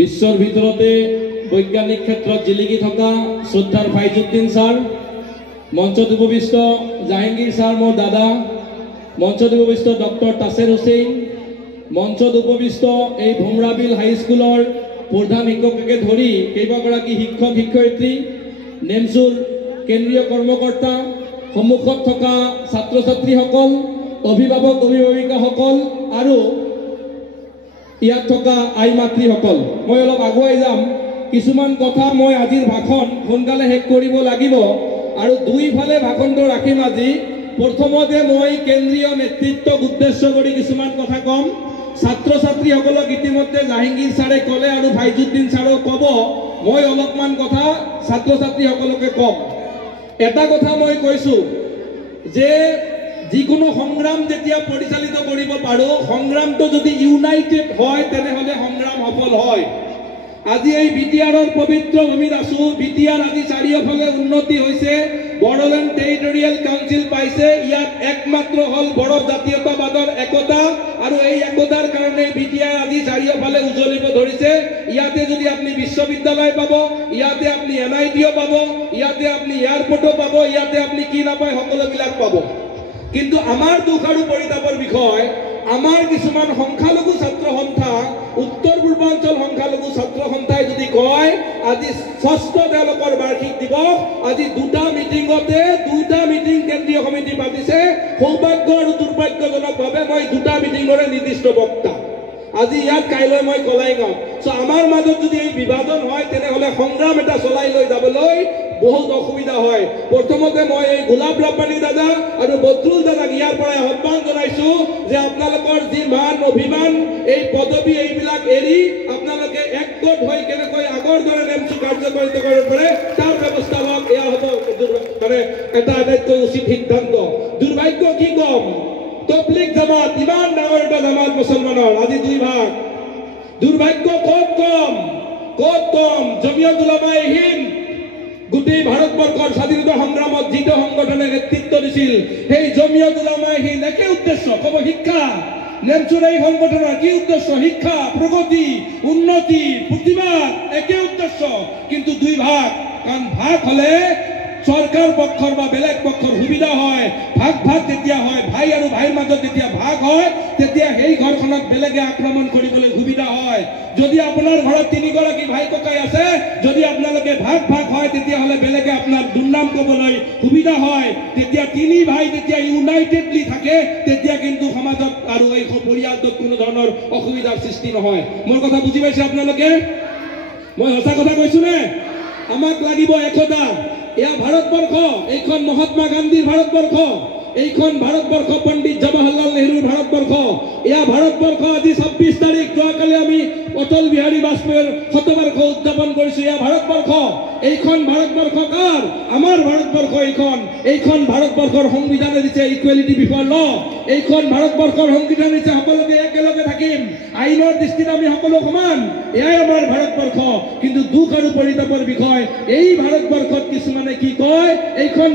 বিশ্বর ভিতরতে বৈজ্ঞানিক ক্ষেত্র জিলিকি থকা শ্রদ্ধার ফাইজুদ্দিন স্যার, মঞ্চত উপবিষ্ট জাহাঙ্গীর স্যার মোর দাদা, মঞ্চত উপবিষ্ট ডক্টর তাসের হুসেইন, মঞ্চত উপবিষ্ট এই ভোমৰাবিল হাইস্কুলৰ প্ৰধান শিক্ষককে ধৰি কেইবাগৰাকী শিক্ষক শিক্ষয়িত্ৰী, নেমচুৰ কেন্দ্ৰীয় কৰ্মকৰ্তা, সন্মুখত থকা ছাত্ৰ ছাত্ৰীসকল, অভিভাৱক অভিভাৱিকাসকল আৰু ইয়াত থকা আই মাতৃসকল, মই অলপ আগুৱাই যাম। কিছুমান কথা মই আজিৰ ভাষণ সোনকালে শেষ কৰিব লাগিব আৰু দুইফালে ভাষণটো ৰাখিম। আজি প্ৰথমতে মই কেন্দ্ৰীয় নেতৃত্বক উদ্দেশ্য কৰি কিছুমান কথা ক'ম। ছাত্ৰ ছাত্ৰীসকলক ইতিমধ্যে জাহাঙ্গীৰ ছাৰে ক'লে আৰু ফাইজুদ্দিন ছাৰেও ক'ব, মই অলপমান কথা ছাত্ৰ ছাত্ৰীসকলকে ক'ম। এটা কথা মই কৈছোঁ যে যিকোনো সংগ্ৰাম যেতিয়া পৰিচালিত কৰিব পাৰোঁ, সংগ্ৰামটো যদি ইউনাইটেড হয় তেনেহ'লে সংগ্ৰাম সফল হয়। আজি এই বিটিআৰৰ পবিত্ৰ ভূমিত আছোঁ। বিটিআৰ আজি চাৰিওফালে উন্নতি হৈছে, বড়োলেণ্ড টেৰিটৰিয়েল কাউন্সিল পাইছে। ইয়াত একমাত্ৰ হ'ল বড়ো জাতীয়তাবাদৰ একতা আৰু এই একতাৰ কাৰণে বিটিআৰ আজি চাৰিওফালে উজ্বলিব ধৰিছে। ইয়াতে যদি আপুনি বিশ্ববিদ্যালয় পাব, ইয়াতে আপুনি NITও পাব, ইয়াতে আপুনি এয়াৰপৰ্টো পাব, ইয়াতে আপুনি কি নাপায় সকলোবিলাক পাব। কিন্তু আমাৰ দুখ আৰু পৰিতাপৰ বিষয়, আমাৰ কিছুমান সংখ্যালঘু ছাত্ৰ সন্থা, উত্তৰ পূৰ্বাঞ্চল সংখ্যালঘু ছাত্ৰ সন্থাই যদি কয় আজি ষষ্ঠ তেওঁলোকৰ বাৰ্ষিক দিৱস, আজি দুটা মিটিং কেন্দ্ৰীয় সমিতি পাতিছে। সৌভাগ্য আৰু দুৰ্ভাগ্যজনকভাৱে মই দুটা মিটিঙৰে নিৰ্দিষ্ট বক্তা। আজি ইয়াত, কাইলৈ মই কলাইগাঁও। আমাৰ মাজত যদি এই বিভাজন হয় তেনেহ'লে সংগ্ৰাম এটা চলাই লৈ যাবলৈ বহুত অসুবিধা হয়। প্ৰথমতে মই এই গোলাপ ৰাব্বানী দাদা আৰু বদৰুল দাদাক ইয়াৰ পৰাই আহ্বান জনাইছোঁ যে আপোনালোকৰ যি মান অভিমান, এই পদবী এইবিলাক এৰি আপোনালোকে একগোট হৈ কেনেকৈ আগৰ দৰে নেমচু কাৰ্যকৰিত কৰিব পাৰে তাৰ ব্যৱস্থা লওক। এয়া হ'ব মানে এটা আটাইতকৈ উচিত সিদ্ধান্ত। দুৰ্ভাগ্য কি ক'ম, তবলিগ জামাত, ইমান ডাঙৰ এটা জামাত মুছলমানৰ, আজি দুই ভাগ। দুৰ্ভাগ্য ক'ত কম, জমিয়ত উলামায়ে হিন্দ, গোটেই ভাৰতবৰ্ষৰ স্বাধীনতা সংগ্ৰামত যিটো সংগঠনে নেতৃত্ব দিছিল, সেই জমিয়ত উলামায়ে হিন্দ একে উদ্দেশ্য, ক'ব শিক্ষা। নেমচুৰ এই সংগঠনৰ কি উদ্দেশ্য? শিক্ষা, প্ৰগতি, উন্নতি, প্ৰতিবাদ, একে উদ্দেশ্য। কিন্তু দুই ভাগ, কাৰণ ভাগ হ'লে চৰকাৰ পক্ষৰ বা বেলেগ পক্ষৰ সুবিধা হয়। ভাগ তেতিয়া হয়, ভাই আৰু ভাইৰ মাজত যেতিয়া ভাগ হয় তেতিয়া সেই ঘৰখনক বেলেগে আক্ৰমণ কৰিবলৈ সুবিধা হয়। যদি আপোনাৰ ঘৰত তিনিগৰাকী ভাই ককাই আছে, যদি আপোনালোকে ভাগ হয় তেতিয়াহ'লে বেলেগে আপোনাৰ দুৰ্নাম ক'বলৈ সুবিধা হয়। তেতিয়া তিনি ভাই যেতিয়া ইউনাইটেডলি থাকে তেতিয়া কিন্তু সমাজত আৰু এই পৰিয়ালটোত কোনো ধৰণৰ অসুবিধাৰ সৃষ্টি নহয়। মোৰ কথা বুজি পাইছে আপোনালোকে? মই সঁচা কথা কৈছোঁ নে? আমাক লাগিব একতা। এয়া ভাৰতবৰ্ষ, এইখন মহাত্মা গান্ধীৰ ভাৰতবৰ্ষ, এইখন ভাৰতবৰ্ষ পণ্ডিত জৱাহৰলাল নেহৰুৰ ভাৰতবৰ্ষ। এয়া ভাৰতবৰ্ষ। আজি 26 তাৰিখ, যোৱাকালি আমি অটল বিহাৰী বাজপেয়ীৰ শতবাৰ্ষ উদযাপন কৰিছোঁ। এয়া ভাৰতবৰ্ষ। এইখন ভাৰতবৰ্ষ কাৰ? আমাৰ ভাৰতবৰ্ষ। এইখন ভাৰতবৰ্ষৰ সংবিধানে দিছে ইকুৱেলিটি বিফৰ ল। এইখন ভাৰতবৰ্ষৰ সংবিধান দিছে সকলোকে একেলগে থাকিম, আইনৰ দৃষ্টিত আমি সকলো সমান। এয়াই আমাৰ ভাৰতবৰ্ষ। কিন্তু দুখ আৰু পৰিতাপৰ বিষয়, এই ভাৰতবৰ্ষত কিছুমানে কি কয়, এইখন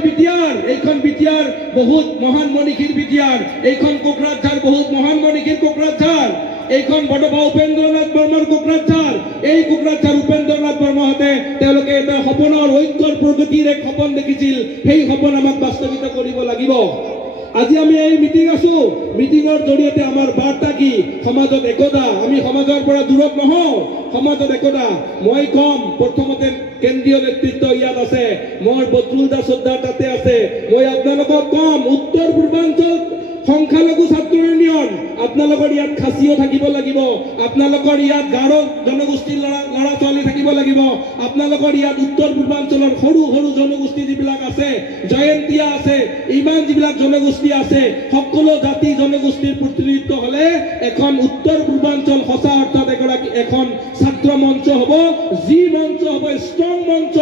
বিটিআৰ বহুত মহান মনীষীৰ বিটিআৰ, এইখন কোকৰাঝাৰ বহুত মহান মনীষীৰ কোকৰাঝাৰ, এইখন বডোফা উপেন্দ্ৰনাথ বৰ্মাৰ কোকৰাঝাৰ। এই কোকৰাঝাৰ উপেন্দ্ৰনাথ বৰ্মাহঁতে তেওঁলোকে এটা সপোনৰ ঐক্যৰ প্ৰগতিৰ এক সপোন দেখিছিল। সেই সপোন আমাক বাস্তৱিত কৰিব লাগিব। আজি আমি এই মিটিং আছোঁ, মিটিঙৰ জৰিয়তে আমাৰ বাৰ্তা কি? সমাজত একতা। আমি সমাজৰ পৰা দূৰত নহওঁ, সমাজত একতা। মই কম, প্ৰথমতে কেন্দ্ৰীয় নেতৃত্ব ইয়াত আছে, মোৰ বদৰুল দা শ্ৰদ্ধাৰ তাতে আছে। মই আপোনালোকক কম, উত্তৰ পূৰ্বাঞ্চল সংখ্যালঘু ছাত্ৰ ইউনিয়ন, আপোনালোকৰ ইয়াত খাচীও থাকিব লাগিব, আপোনালোকৰ ইয়াত গাৰো জনগোষ্ঠীৰ ল'ৰা ছোৱালী থাকিব লাগিব, আপোনালোকৰ ইয়াত উত্তৰ পূৰ্বাঞ্চলৰ সৰু জনগোষ্ঠী যিবিলাক আছে, জয়ন্তীয়া আছে, ইমান যিবিলাক জনগোষ্ঠী আছে, সকলো জাতি জনগোষ্ঠীৰ প্ৰতিনিধিত্ব হ'লে এখন উত্তৰ পূৰ্বাঞ্চল সঁচা অৰ্থত এখন ছাত্ৰ মঞ্চ হ'ব। যি মঞ্চ হ'ব ষ্ট্ৰং মঞ্চ,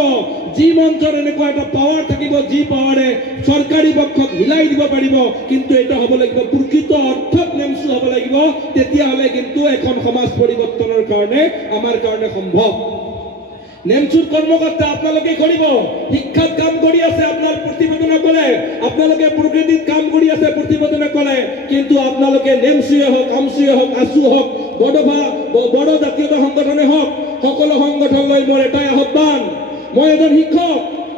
যি মঞ্চৰ এনেকুৱা এটা পাৱাৰ থাকিব, যি পাৱাৰে চৰকাৰী পক্ষক হিলাই দিব পাৰিব। কিন্তু এটা হ'ব লাগিব প্ৰকৃত অৰ্থত নেমচু হ'ব লাগিব। তেতিয়াহ'লে কিন্তু এখন সমাজ পৰিৱৰ্তনৰ কাৰণে আমাৰ কাৰণে সম্ভৱ। নেমচুৰ কৰ্মকৰ্তা আপোনালোকে কৰিব, শিক্ষাত কাম কৰি আছে আপোনাৰ প্ৰতিবেদনসকলে, আপোনালোকে প্ৰকৃতিত কাম কৰি আছে প্ৰতিবেদনসকলে। কিন্তু আপোনালোকে নেমচুৱে হওক, আমচুৱে হওক, আছু হওক, বড়ো জাতীয়তা সংগঠনে হওক, সকলো সংগঠনলৈ মোৰ এটাই আহ্বান, মই এজন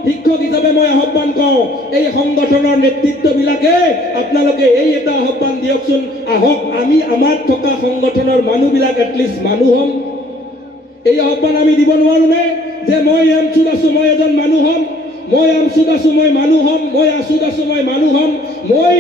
শিক্ষক হিচাপে মই আহ্বান কওঁ, এই সংগঠনৰ নেতৃত্ববিলাকে আপোনালোকে এই এটা আহ্বান দিয়কচোন, আহক আমি আমাৰ থকা সংগঠনৰ মানুহবিলাক এটলিষ্ট মানুহ হ'ম। এই আহ্বান আমি দিব নোৱাৰোনে যে মই আমচুত আছো, মই এজন মানুহ হ'ম, মই আমচুত আছো, মই মানুহ হ'ম, মই আচুত আছো, মই মানুহ হ'ম, মই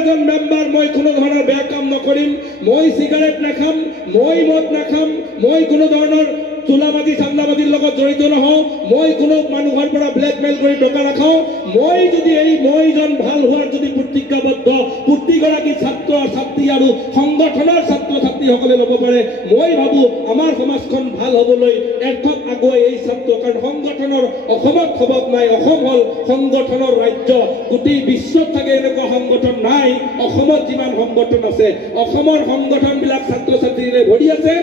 এজন মেম্বাৰ, মই কোনো ধৰণৰ বেয়া কাম নকৰিম, মই চিগাৰেট নাখাম, মই মদ নাখাম, মই কোনো ধৰণৰ চোলাবাদী চান্দাবাদীৰ লগত জড়িত নহওঁ, মই কোনো মানুহৰ পৰা ব্লেকমেইল কৰি টকা নাখাওঁ, মই যদি মইজন ভাল হোৱাৰ যদি প্ৰতিজ্ঞাবদ্ধ প্ৰতিগৰাকী ছাত্ৰ ছাত্ৰী আৰু সংগঠনৰ ছাত্ৰ ছাত্ৰীসকলে ল'ব পাৰে, মই ভাবোঁ আমাৰ সমাজখন ভাল হ'বলৈ একক আগুৱাই এই ছাত্ৰ, কাৰণ সংগঠনৰ অসমত স্বভাৱ নাই, অসম হ'ল সংগঠনৰ ৰাজ্য, গোটেই বিশ্বত থাকে এনেকুৱা সংগঠন নাই, অসমত যিমান সংগঠন আছে, অসমৰ সংগঠনবিলাক ছাত্ৰ ছাত্ৰীৰে ভৰি আছে,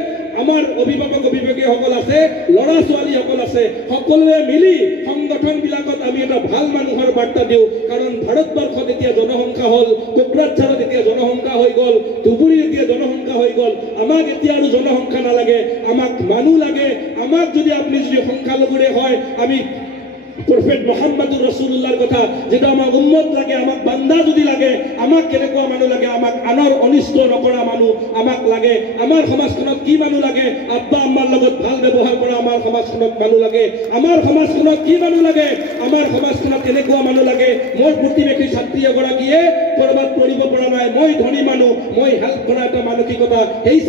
আমাৰ অভিভাৱক অভিভাৱকীসকল আছে, ল'ৰা ছোৱালীসকল আছে, সকলোৱে মিলি সংগঠনবিলাকত আমি এটা ভাল মানুহৰ বাৰ্তা দিওঁ, কাৰণ ভাৰতবৰ্ষত এতিয়া জনসংখ্যা হ'ল, কোকৰাঝাৰত এতিয়া জনসংখ্যা হৈ গ'ল, ধুবুৰীত এতিয়া জনসংখ্যা হৈ গ'ল, আমাক এতিয়া আৰু জনসংখ্যা নালাগে, আমাক মানুহ লাগে, আমাক যদি আপুনি যদি সংখ্যালঘুৰে হয়, আমি প্ৰফেট মুহাম্মদুৰ ৰাসূলুল্লাহৰ কথা যেটা আমাক উম্মত লাগে, আমাক বান্দা যদি লাগে, আমাক কেনেকুৱা মানুহ লাগে, আমাক আনৰ অনিষ্ট নকৰা মানুহ আমাক লাগে, আমাৰ সমাজখনত কি মানুহ লাগে, আব্বা আম্মাৰ লগত ভাল ব্যৱহাৰ কৰা আমাৰ সমাজখনত মানুহ লাগে, আমাৰ সমাজখনত কি মানুহ লাগে, আমাৰ সমাজখনত কেনেকুৱা মানুহ লাগে, মোৰ প্ৰতিবেশী ছাত্ৰী এগৰাকীয়ে ক'ৰবাত পঢ়িব পৰা নাই, মই ধনী মানুহ, মই হেল্প কৰা এটা মানসিকতা, সেই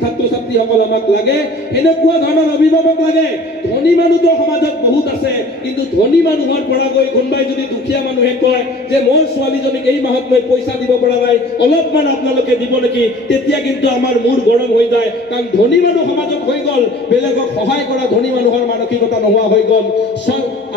ছাত্ৰ ছাত্ৰীসকল আমাক লাগে, এনেকুৱা ধৰণৰ অভিভাৱক লাগে। ধনী মানুহতো সমাজত বহুত আছে, কিন্তু ধনী মানুহৰ পৰা গৈ কোনোবাই যদি দুখীয়া মানুহে কয় যে মোৰ ছোৱালীজনীক এই মাহত মই পইচা দিব পৰা নাই, অলপমান আপোনালোকে দিব নেকি, তেতিয়া কিন্তু আমাৰ মূৰ গৰম হৈ যায়, কাৰণ ধনী মানুহ সমাজত হৈ গ'ল, বেলেগক সহায় কৰা ধনী মানুহৰ মানসিকতা নোহোৱা হৈ গ'ল।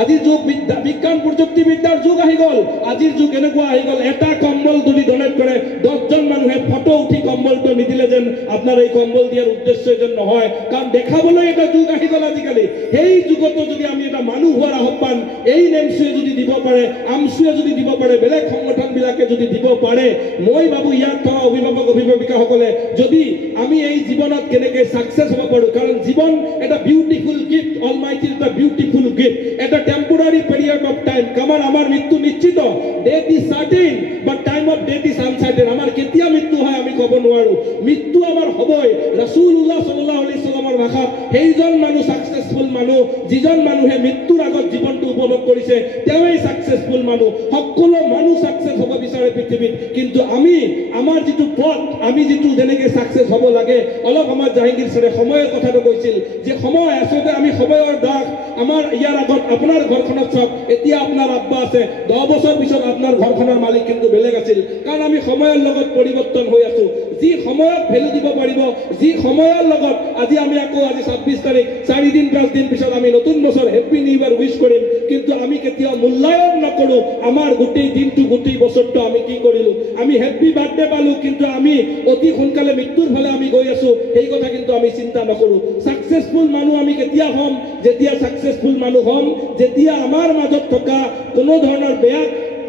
আজিৰ যুগ বিজ্ঞান প্ৰযুক্তিবিদ্যাৰ যুগ আহি গ'ল, আজিৰ যুগ এনেকুৱা আহি গ'ল, এটা কম্বল যদি ডনেট কৰে 10জন মানুহে ফটো উঠি কম্বলটো নিদিলে যেন আপোনাৰ এই কম্বল দিয়াৰ উদ্দেশ্য যেন নহয়, কাৰণ দেখাবলৈ এটা যুগ আহি গ'ল আজিকালি। সেই যুগতো যদি আমি এটা মানুহ হোৱাৰ আহ্বান এই নেমচুৱে যদি দিব পাৰে, আমচুৱে যদি দিব পাৰে, বেলেগ সংগঠনবিলাকে যদি দিব পাৰে, মই ভাবোঁ ইয়াত থকা অভিভাৱক অভিভাৱিকাসকলে যদি আমি এই জীৱনত কেনেকৈ ছাকচেছ হ'ব পাৰোঁ, কাৰণ জীৱন এটা বিউটিফুল গিফ্ট, অলমাইটিৰ এটা বিউটিফুল গিফ্ট, এটা টেম্পোৰাৰী পিৰিয়ড অফ টাইম, কাৰণ আমাৰ মৃত্যু নিশ্চিত, death is certain but time of death is uncertain, আমাৰ কেতিয়া মৃত্যু হয় আমি ক'ব নোৱাৰোঁ, মৃত্যু আমাৰ হ'বই। ৰাসূলুল্লাহ সাল্লাল্লাহু আলাইহি ওয়াসাল্লামৰ ভাষাত সেইজন মানুহ ছাকচেছফুল মানুহ, যিজন মানুহে মৃত্যুৰ আগত জীৱনটো উপভোগ কৰিছে, তেওঁই ছাকচেছফুল মানুহ। সকলো মানুহ ছাকচেছ হ'ব বিচাৰে পৃথিৱীত, কিন্তু আমি আমাৰ যিটো পথ, আমি যিটো যেনেকৈ ছাকচেছ হ'ব লাগে, অলপ আমাৰ জাহাংগীৰ ছাৰে সময়ৰ কথাটো কৈছিল যে সময় আচলতে আমি সময়ৰ দাস, আমাৰ ইয়াৰ আগত আপোনাৰ ঘৰখনত চাওক, এতিয়া আপোনাৰ আব্বা আছে, 10 বছৰ পিছত আপোনাৰ ঘৰখনৰ মালিক কিন্তু বেলেগ আছিল, কাৰণ আমি সময়ৰ লগত পৰিৱৰ্তন হৈ আছো। যি সময়ত ভেলু দিব পাৰিব, যি সময়ৰ লগত আজি আমি আকৌ আজি 26 তাৰিখ, 4 দিন 5 দিন পিছত আমি নতুন বছৰ হেপী নিউ ইয়াৰ উইশ কৰিম, কিন্তু আমি কেতিয়াও মূল্যায়ন নকৰোঁ আমাৰ গোটেই দিনটো, গোটেই বছৰটো আমি কি কৰিলোঁ, আমি হেপী বাৰ্থডে পালোঁ, কিন্তু আমি অতি সোনকালে মৃত্যুৰ ফালে আমি গৈ আছোঁ, সেই কথা কিন্তু আমি চিন্তা নকৰোঁ। ছাকচেছফুল মানুহ আমি কেতিয়া হ'ম, যেতিয়া ছাকচেছফুল মানুহ হ'ম যেতিয়া আমাৰ মাজত থকা কোনো ধৰণৰ বেয়া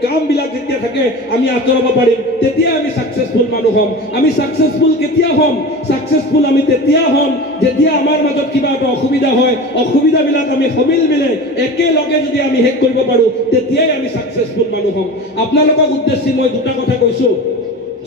কামবিলাক যেতিয়া থাকে আমি আঁতৰাব পাৰিম, তেতিয়া আমি ছাকচেছফুল মানুহ হ'ম। আমি ছাকচেছফুল কেতিয়া হ'ম, ছাকচেছফুল আমি তেতিয়া হ'ম যেতিয়া আমাৰ মাজত কিবা এটা অসুবিধা হয়, অসুবিধাবিলাক আমি সমিল মিলে একেলগে যদি আমি শেষ কৰিব পাৰোঁ, তেতিয়াই আমি ছাকচেছফুল মানুহ হ'ম। আপোনালোকক উদ্দেশ্যি মই দুটা কথা কৈছোঁ।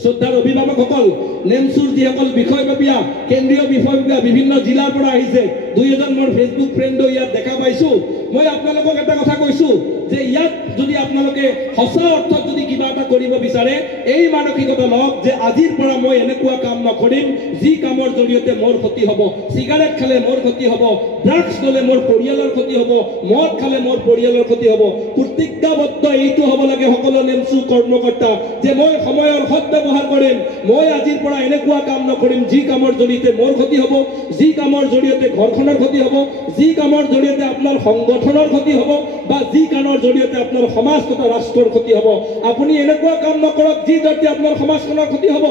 শ্ৰদ্ধাৰ অভিভাৱকসকল, নেমচুৰ যিসকল বিষয়ববীয়া, কেন্দ্ৰীয় বিষয়ববীয়া বিভিন্ন জিলাৰ পৰা আহিছে, 2-এজন মোৰ ফেচবুক ফ্ৰেণ্ডো ইয়াত দেখা পাইছোঁ, মই আপোনালোকক এটা কথা কৈছোঁ যে ইয়াত যদি আপোনালোকে সঁচা অৰ্থত যদি কিবা এটা কৰিব বিচাৰে, এই মানসিকতা লওক যে আজিৰ পৰা মই এনেকুৱা কাম নকৰিম যি কামৰ জৰিয়তে মোৰ ক্ষতি হ'ব। চিগাৰেট খালে মোৰ ক্ষতি হ'ব, ড্ৰাগছ ল'লে মোৰ পৰিয়ালৰ ক্ষতি হ'ব, মদ খালে মোৰ পৰিয়ালৰ ক্ষতি হ'ব। প্ৰতিজ্ঞাবদ্ধ এইটো হ'ব লাগে সকলো নেমচু কৰ্মকৰ্তা যে মই সময়ৰ সৎ ব্যৱহাৰ কৰিম, মই আজিৰ পৰা এনেকুৱা কাম নকৰিম যি কামৰ জৰিয়তে মোৰ ক্ষতি হ'ব, যি কামৰ জৰিয়তে ঘৰখনৰ ক্ষতি হ'ব, যি কামৰ জৰিয়তে আপোনাৰ সংগঠনৰ ক্ষতি হ'ব, বা যি কামৰ জৰিয়তে আপোনাৰ সমাজ তথা ৰাষ্ট্ৰৰ ক্ষতি হ'ব। আপুনি এনেকুৱা কাম নকৰক যি যাতে আপোনাৰ সমাজখনৰ ক্ষতি হ'ব।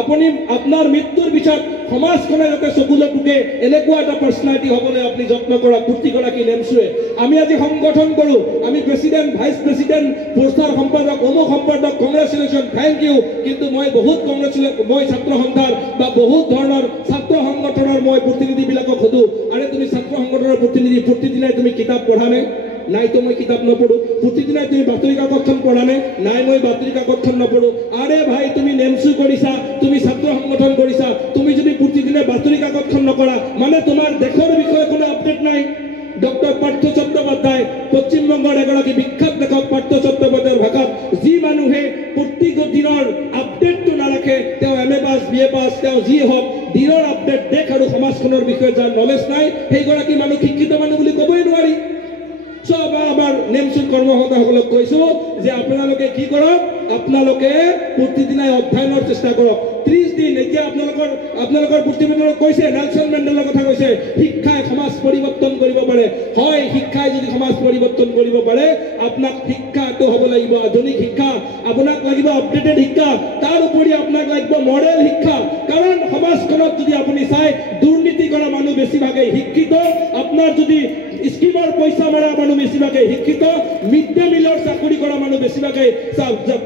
আপুনি আপোনাৰ মৃত্যুৰ পিছত সমাজখনে যাতে চকুলে টুকে এনেকুৱা এটা পাৰ্চনেলিটি হ'বলৈ আপুনি যত্ন কৰা প্ৰতিগৰাকী নেমচুৱে। আমি আজি সংগঠন কৰোঁ, আমি প্ৰেচিডেণ্ট, ভাইচ প্ৰেচিডেণ্ট, পোষ্টাৰ সম্পাদক, অমুক সম্পাদক, কংগ্ৰেচুলেশ্যন, থেংক ইউ। কিন্তু মই বহুত মই ছাত্ৰ সন্থাৰ বা বহুত ধৰণৰ ছাত্ৰ সংগঠনৰ মই প্ৰতিনিধিবিলাকক সোধোঁ, আৰে তুমি ছাত্ৰ সংগঠনৰ প্ৰতিনিধি, প্ৰতিদিনাই তুমি কিতাপ পঢ়া নে? নাইতো মই কিতাপ নপঢ়ো। প্ৰতিদিনাই তুমি বাতৰি কাকতখন পঢ়া নে? নাই, মই বাতৰি কাকতখন নপঢ়ো। আৰে ভাই, তুমি নেমচু কৰিছা, তুমি ছাত্ৰ সংগঠন কৰিছা, তুমি যদি প্ৰতিদিনে বাতৰি কাকতখন নকৰা মানে তোমাৰ দেশৰ বিষয়ে কোনো আপডেট নাই। ডক্টৰ পাৰ্থ চট্টোপাধ্যায়, পশ্চিমবংগৰ এগৰাকী বিখ্যাত লেখক পাৰ্থ চট্টোপাধ্যায়ৰ ভাষাত যি মানুহে প্ৰত্যেক দিনৰ আপডেটটো নাৰাখে, তেওঁ MA পাছ, BA পাছ, তেওঁ যি হওক, দিনৰ আপডেট দেশ আৰু সমাজখনৰ বিষয়ে যাৰ নলেজ নাই, সেইগৰাকী মানুহ শিক্ষিত মানুহ বুলি ক'বই নোৱাৰি। চব আমাৰ নেমচুৰ কৰ্মকৰ্তাসকলক কৈছোঁ যে আপোনালোকে কি কৰক, আপোনালোকে প্ৰতিদিনাই অধ্যয়নৰ চেষ্টা কৰক। 30 দিন এতিয়া আপোনালোকৰ প্ৰতিবেদনত কৈছে, নেলছন মেণ্ডেলাৰ কথা কৈছে, শিক্ষাই সমাজ পৰিৱৰ্তন কৰিব পাৰে। হয়, শিক্ষাই যদি সমাজ পৰিৱৰ্তন কৰিব পাৰে, আপোনাক শিক্ষাটো হ'ব লাগিব আধুনিক শিক্ষা, আপোনাক লাগিব আপডেটেড শিক্ষা, তাৰ উপৰি আপোনাক লাগিব মডেল শিক্ষা। কাৰণ সমাজখনত যদি আপুনি চাই, দুৰ্নীতি কৰা মানুহ বেছিভাগেই শিক্ষিত, আপোনাৰ যদি স্কিমৰ পইচা মাৰা মানুহ বেছিভাগেই শিক্ষিত, মিড ডে মিলৰ চাকৰি কৰা মানুহ বেছিভাগেই,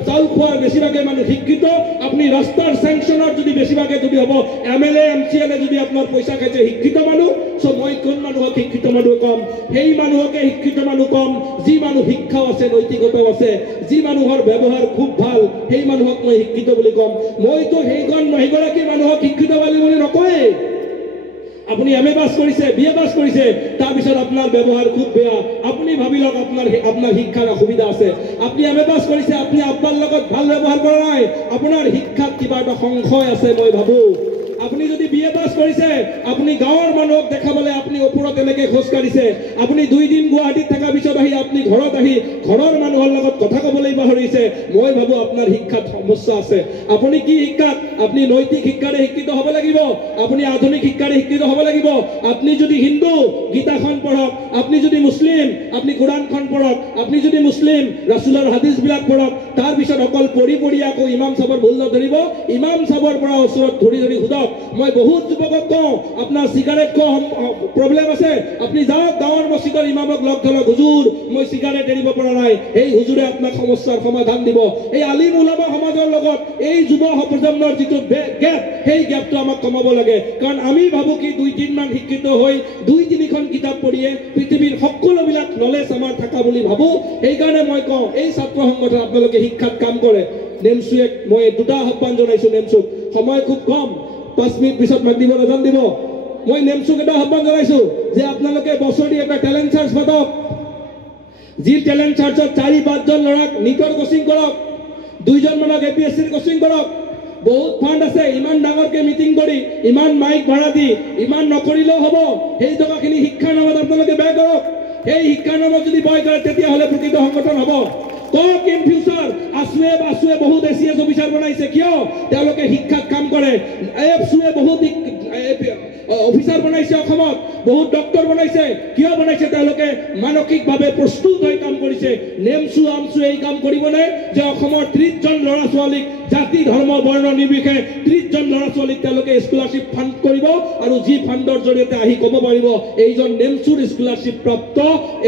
চাউল খোৱাৰ বেছিভাগেই মানুহ শিক্ষিত, আপুনি ৰাস্তাৰ চেংচনৰ যদি বেছিভাগে যদি হ'ব, MLA MCLA যদি আপোনাৰ পইচা খাইছে শিক্ষিত মানুহ। চ' মই কোন মানুহক শিক্ষিত মানুহ কম? সেই মানুহকে শিক্ষিত মানুহ কম যি মানুহ শিক্ষাও আছে, নৈতিকতাও আছে, যি মানুহৰ ব্যৱহাৰ খুব ভাল, সেই মানুহক মই শিক্ষিত বুলি কম। মইতো সেইগৰাকী মানুহক শিক্ষিত বুলি নকয়। আপুনি MA পাছ কৰিছে, BA পাছ কৰিছে, তাৰপিছত আপোনাৰ ব্যৱহাৰ খুব বেয়া, আপুনি ভাবি লওক আপোনাৰ শিক্ষাৰ অসুবিধা আছে। আপুনি MA পাছ কৰিছে, আপুনি আব্বাৰ লগত ভাল ব্যৱহাৰ কৰা নাই, আপোনাৰ শিক্ষাত কিবা এটা সংশয় আছে মই ভাবোঁ। আপুনি যদি BA পাছ কৰিছে, আপুনি গাঁৱৰ মানুহক দেখাবলৈ আপুনি ওপৰত এনেকে খোজ কাঢ়িছে, আপুনি 2 দিন গুৱাহাটীত থকাৰ পিছত আহি আপুনি ঘৰত আহি ঘৰৰ মানুহৰ লগত কথা ক'বলৈ পাহৰিছে, মই ভাবোঁ আপোনাৰ শিক্ষাত সমস্যা আছে। আপুনি কি শিক্ষাত? আপুনি নৈতিক শিক্ষাৰে শিক্ষিত হ'ব লাগিব, আপুনি আধুনিক শিক্ষাৰে শিক্ষিত হ'ব লাগিব। আপুনি যদি হিন্দু, গীতাখন পঢ়ক, আপুনি যদি মুছলিম, আপুনি কোৰাণখন পঢ়ক, আপুনি যদি মুছলিম, ৰাছুলৰ হাদিছবিলাক পঢ়ক, তাৰপিছত অকল পঢ়ি আকৌ ইমাম চাবৰ ভুল নধৰিব, ইমাম চাবৰ পৰা ওচৰত ধৰি সোধক। মই বহুত যুৱকক কওঁ, আপোনাৰ চিগাৰেট খোৱা প্ৰব্লেম আছে, আপুনি যাওক গাঁৱৰ মছজিদৰ ইমামক লগ ধৰক, হুজুৰ মই চিগাৰেট এৰিব পৰা নাই, এই হুজুৰে আপোনাক সমস্যাৰ সমাধান দিব। এই আলিম উলামা সমাজৰ লগত এই যুৱ প্ৰজন্মৰ যিটো গেপ, সেই গেপটো আমাক কমাব লাগে। কাৰণ আমি ভাবোঁ কি 2-3 মান শিক্ষিত হৈ 2-3খন কিতাপ পঢ়িয়ে পৃথিৱীৰ সকলোবিলাক নলেজ আমাৰ থকা বুলি ভাবোঁ। সেইকাৰণে মই কওঁ, এই ছাত্ৰ সংগঠন আপোনালোকে শিক্ষাত কাম কৰে। নেমচুক মই 2টা আহ্বান জনাইছোঁ। নেমচুক সময় খুব কম, 5 মিনিট পিছত মাক দিব, নাজান দিব। মই নেমচুক এটা আহ্বান জনাইছোঁ যে আপোনালোকে বছৰি এটা টেলেণ্ট চাৰ্চ পাতক, যি টেলেণ্ট চাৰ্চত 4-5 জন ল'ৰাক নিটৰ কোচিং কৰক, 2 জন মানক APSCৰ কোচিং কৰক। বহুত ফাণ্ড আছে, ইমান ডাঙৰকে মিটিং কৰি, ইমান মাইক ভাড়া দি, ইমান নকৰিলেও হ'ব। সেই টকাখিনি শিক্ষাৰ নামত আপোনালোকে ব্যয় কৰক। সেই শিক্ষাৰ নামত যদি ব্যয় কৰে, তেতিয়াহ'লে প্ৰকৃত সংগঠন হ'ব। কক ইন ফিউচাৰ আছুৱে বহুত ACS অফিচাৰ বনাইছে, কিয়? তেওঁলোকে শিক্ষাত কাম কৰে। AFSUৱে বহুত অফিচাৰ বনাইছে, অসমত বহুত ডক্টৰ বনাইছে, কিয় বনাইছে? তেওঁলোকে মানসিকভাৱে প্ৰস্তুত হৈ কাম কৰিছে। নেমচু আমচু এই কাম কৰিবনে যে অসমৰ 30 জন ল'ৰা ছোৱালীক জাতি ধৰ্ম বৰ্ণ নিৰ্বিশেষে 30 জন ল'ৰা ছোৱালীক তেওঁলোকে স্কলাৰশ্বিপ ফাণ্ড কৰিব, আৰু যি ফাণ্ডৰ জৰিয়তে আহি ক'ব পাৰিব এইজন নেমচুৰ স্কলাৰশ্বিপ প্ৰাপ্ত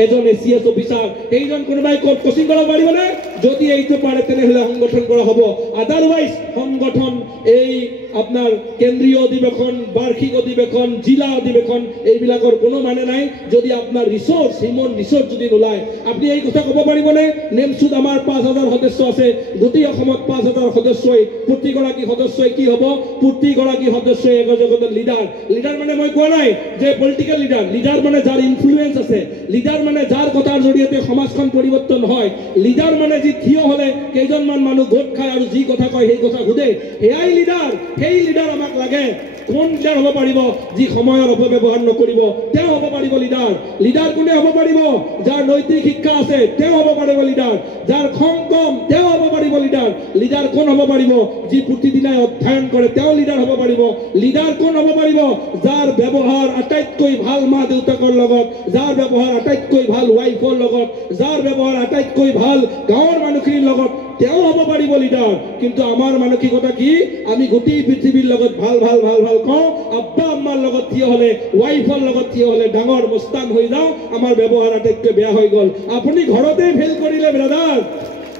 এজন ACS অফিচাৰ, এইজন কোনোবাই কোচিং কৰিব পাৰিবনে? যদি এইটো পাৰে তেনেহ'লে সংগঠন কৰা হ'ব। আদাৰৱাইজ সংগঠন এই আপনাৰ কেন্দ্ৰীয় অধিবেশন, বাৰ্ষিক অধিবেশন, জিলা অধিবেশন এইবিলাকৰ কোনো মানে নাই যদি আপনাৰ ৰিসোৰ্স, হিউম্যান ৰিসোৰ্স যদি নোলায়। আপনি এই কথা ক'ব পাৰিবনে? নেমচুত আমাৰ 5000 সদস্য আছে, গোটেই অসমত 5000 সদস্যই, প্ৰতিগৰাকী সদস্যই কি হ'ব? প্ৰতিগৰাকী সদস্যই এজন লিডাৰ। লিডাৰ মানে মই কোৱা নাই যে পলিটিক্যাল লিডাৰ, লিডাৰ মানে যাৰ ইনফ্লুয়েন্স আছে, লিডাৰ মানে যাৰ কথাৰ জৰিয়তে সমাজখন পৰিৱৰ্তন হয়, লিডাৰ মানে যি থিয় হ'লে কেইজনমান মানুহ গোট খায় আৰু যি কথা কয় সেই কথা সোধে, সেয়াই লিডাৰ। সেই লিডাৰ আমাক লাগে। কোন লিডাৰ হ'ব পাৰিব? যি সময়ৰ অপব্যৱহাৰ নকৰিব, তেওঁ হ'ব পাৰিব লিডাৰ। লিডাৰ কোনে হ'ব পাৰিব? যাৰ নৈতিক শিক্ষা আছে, তেওঁ হ'ব পাৰিব লিডাৰ। যাৰ খং কম, তেওঁ হ'ব পাৰিব লিডাৰ। লিডাৰ কোন হ'ব পাৰিব? যি প্ৰতিদিনাই অধ্যয়ন কৰে, তেওঁ লিডাৰ হ'ব পাৰিব। লিডাৰ কোন হ'ব পাৰিব? যাৰ ব্যৱহাৰ আটাইতকৈ ভাল মা দেউতাকৰ লগত, যাৰ ব্যৱহাৰ আটাইতকৈ ভাল ৱাইফৰ লগত, যাৰ ব্যৱহাৰ আটাইতকৈ ভাল গাঁৱৰ মানুহখিনিৰ লগত, তেও হ'ব পাৰিব লিডাৰ কিন্তু আমাৰ মানসিকতা কি আমি গোটেই পৃথিৱীৰ লগত ভাল ভাল ভাল ভাল কওঁ আব্বা আম্মাৰ লগত থিয় হলে ওয়াইফৰ লগত থিয় হলে ডাঙৰ মুস্তান হৈ যাওঁ আমাৰ ব্যৱহাৰ আটাইতকৈ বেয়া হৈ গ'ল আপুনি ঘৰতে ফেল কৰিলে ব্ৰাদাৰ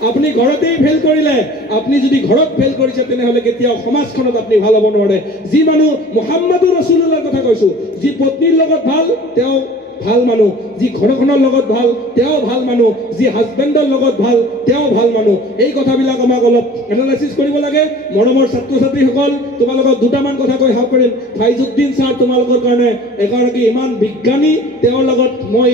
আপুনি ঘৰতেই ফেল কৰিলে আপুনি যদি ঘৰত ফেল কৰিছে তেনেহলে কেতিয়াও সমাজখনত আপুনি ভাল হ'ব নোৱাৰে যি মানুহ মুহাম্মাদুৰ ৰাসূলুল্লাহৰ কথা কৈছো যি পত্নীৰ লগত ভাল তেওঁ ভাল মানুহ যি ঘৰখনৰ লগত ভাল তেওঁ ভাল মানুহ যি হাজবেণ্ডৰ লগত ভাল তেওঁ ভাল মানুহ এই কথাবিলাক আমাক অলপ এনালাইসিস কৰিব লাগে মৰমৰ ছাত্ৰ ছাত্ৰীসকল তোমালোকক দুটামান কথা কৈ হাও কৰিম ফাইজুদ্দিন ছাৰ তোমালোকৰ কাৰণে এগৰাকী ইমান বিজ্ঞানী তেওঁৰ লগত মই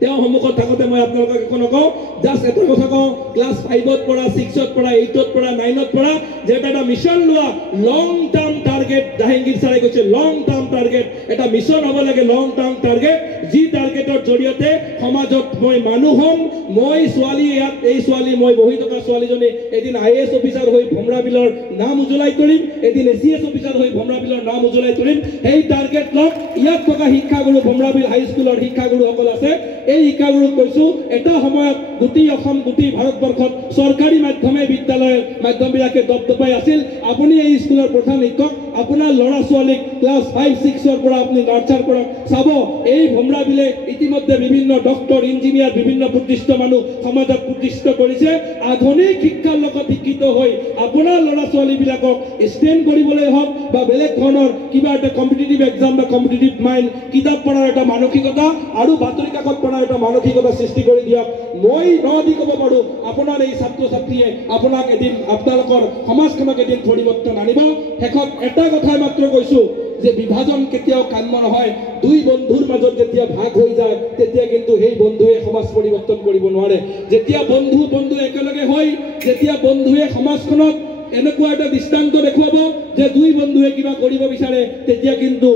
তেওঁ সন্মুখত থাকোঁতে মই আপোনালোকক একো নকওঁ জাষ্ট এটা কথা কওঁ ক্লাছ 5ত পঢ়া 6ত পঢ়া 8ত পঢ়া 9ত পঢ়া যে এটা মিছন লোৱা লং টাৰ্ম টাৰ্গেট জাহাঙ্গীৰ ছাৰে কৈছে লং টাৰ্ম টাৰ্গেট এটা মিছন হ'ব লাগে লং টাৰ্ম টাৰ্গেট যি টাৰ্গেটৰ জৰিয়তে সমাজত মই মানুহ হ'ম মই ছোৱালী ইয়াত এই ছোৱালী মই বহি থকা ছোৱালীজনী এদিন IAS অফিচাৰ হৈ ভমৰাবিলৰ নাম উজ্বলাই তুলিম এদিন ACS অফিচাৰ হৈ ভমৰাবিলৰ নাম উজ্বলাই তুলিম এই টাৰ্গেট লওক ইয়াত থকা শিক্ষাগুৰু ভমৰাবিল হাইস্কুলৰ শিক্ষাগুৰুসকল আছে এই শিক্ষাগুৰুক কৈছো এটা সময়ত গোটেই অসম গোটেই ভাৰতবৰ্ষত চৰকাৰী মাধ্যমে বিদ্যালয় মাধ্যমবিলাকে দপদপাই আছিল আপুনি এই স্কুলৰ প্ৰধান শিক্ষক আপোনাৰ ল'ৰা ছোৱালীক ক্লাছ 5-6ৰ পৰা আপুনি নাৰ্চাৰ কৰক চাব এই ভমৰাবিলে ইতিমধ্যে বিভিন্ন ডক্টৰ ইঞ্জিনিয়াৰ বিভিন্ন প্ৰতিষ্ঠিত মানুহ সমাজত প্ৰতিষ্ঠিত কৰিছে আধুনিক শিক্ষাৰ লগত শিক্ষিত হৈ আপোনাৰ ল'ৰা ছোৱালীবিলাকক ষ্টেণ্ড কৰিবলৈ হওক বা বেলেগ ধৰণৰ কিবা এটা কম্পিটিটিভ এক্সাম বা কম্পিটিটিভ মাইণ্ড কিতাপ পঢ়াৰ এটা মানসিকতা আৰু বাতৰি কাকত পঢ়াৰ এটা মানসিকতা সৃষ্টি কৰি দিয়ক মই নদি ক'ব পাৰোঁ আপোনাৰ এই ছাত্ৰ ছাত্ৰীয়ে আপোনাক এদিন আপোনালোকৰ সমাজখনক এদিন পৰিৱৰ্তন আনিব শেষত এটা কথাই মাত্ৰ কৈছো যে বিভাজন কেতিয়াও কাম্য নহয় দুই বন্ধুৰ মাজত যেতিয়া ভাগ হৈ যায় তেতিয়া কিন্তু সেই বন্ধুৱে সমাজ পৰিৱৰ্তন কৰিব নোৱাৰে যেতিয়া বন্ধু একেলগে হয় যেতিয়া বন্ধুৱে সমাজখনত এনেকুৱা এটা দৃষ্টান্ত দেখুৱাব যে দুই বন্ধুৱে কিবা কৰিব বিচাৰে তেতিয়া কিন্তু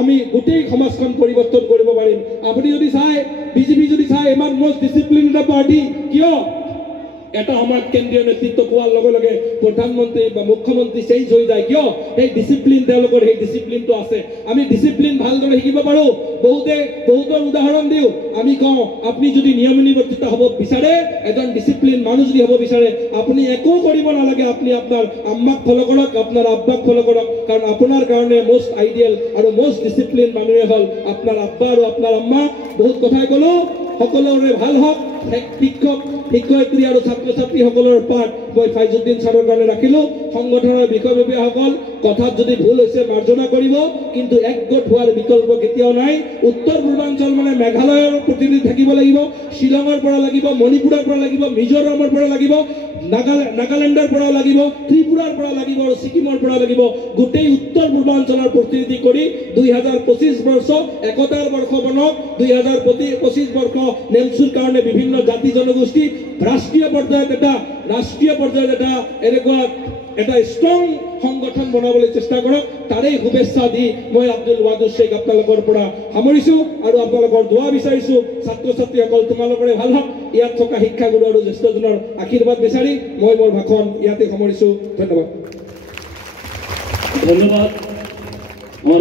আমি গোটেই সমাজখন পৰিৱৰ্তন কৰিব পাৰিম আপুনি যদি চাই বিজেপি যদি চাই ইমান মোষ্ট ডিসিপ্লিন এটা পাৰ্টি কিয় এটা সময়ত কেন্দ্ৰীয় নেতৃত্ব পোৱাৰ লগে লগে প্ৰধানমন্ত্ৰী বা মুখ্যমন্ত্ৰী চেঞ্জ হৈ যায় কিয় এই ডিসিপ্লিন তেওঁলোকৰ এই ডিসিপ্লিনটো আছে আমি ডিসিপ্লিন ভালদৰে শিকিব পাৰোঁ বহুতৰ উদাহৰণ দিওঁ আমি কওঁ আপুনি যদি নিয়মানুৱৰ্তিতা হ'ব বিচাৰে এজন ডিসিপ্লিন মানুহ যদি হ'ব বিচাৰে আপুনি একো কৰিব নালাগে আপুনি আপোনাৰ আম্মাক ফলো কৰক আপোনাৰ আব্বাক ফলো কৰক কাৰণ আপোনাৰ কাৰণে মোষ্ট আইডিয়েল আৰু মোষ্ট ডিসিপ্লিন মানুহে হ'ল আপোনাৰ আব্বা আৰু আপোনাৰ আম্মা বহুত কথাই ক'লো সকলোৰে ভাল হওক শিক্ষক শিক্ষয়িত্ৰী আৰু ছাত্ৰ ছাত্ৰীসকলৰ পাঠ মই ফাইজুদ্দিন ছাৰৰ কাৰণে ৰাখিলোঁ সংগঠনৰ বিষয়ববীয়াসকল কথাত যদি ভুল হৈছে মাৰ্জনা কৰিব কিন্তু একগোট হোৱাৰ বিকল্প কেতিয়াও নাই উত্তৰ পূৰ্বাঞ্চল মানে মেঘালয়ৰ প্ৰতিনিধি থাকিব লাগিব শ্বিলঙৰ পৰা লাগিব মণিপুৰৰ পৰা লাগিব মিজোৰামৰ পৰা লাগিব নাগালেণ্ডৰ পৰা লাগিব ত্ৰিপুৰাৰ পৰা লাগিব আৰু ছিকিমৰ পৰা লাগিব গোটেই উত্তৰ পূৰ্বাঞ্চলৰ প্ৰতিনিধি কৰি 2025 বৰ্ষ একতাৰ বৰ্ষ বনক 2025 বৰ্ষ নেমচুৰ কাৰণে বিভিন্ন জাতি জনগোষ্ঠী ৰাষ্ট্ৰীয় পৰ্যায়ত এটা এনেকুৱা এটা ষ্ট্ৰং সংগঠন বনাবলৈ চেষ্টা কৰক তাৰেই শুভেচ্ছা দি মই আব্দুল ৱাদুদ শেখ আপোনালোকৰ পৰা সামৰিছোঁ আৰু আপোনালোকৰ দোৱা বিচাৰিছোঁ ছাত্ৰ ছাত্ৰীসকল তোমালোকৰে ভাল হওক ইয়াত থকা শিক্ষাগুৰু আৰু জ্যেষ্ঠজনৰ আশীৰ্বাদ বিচাৰি মই মোৰ ভাষণ ইয়াতে সামৰিছোঁ ধন্যবাদ আমাৰ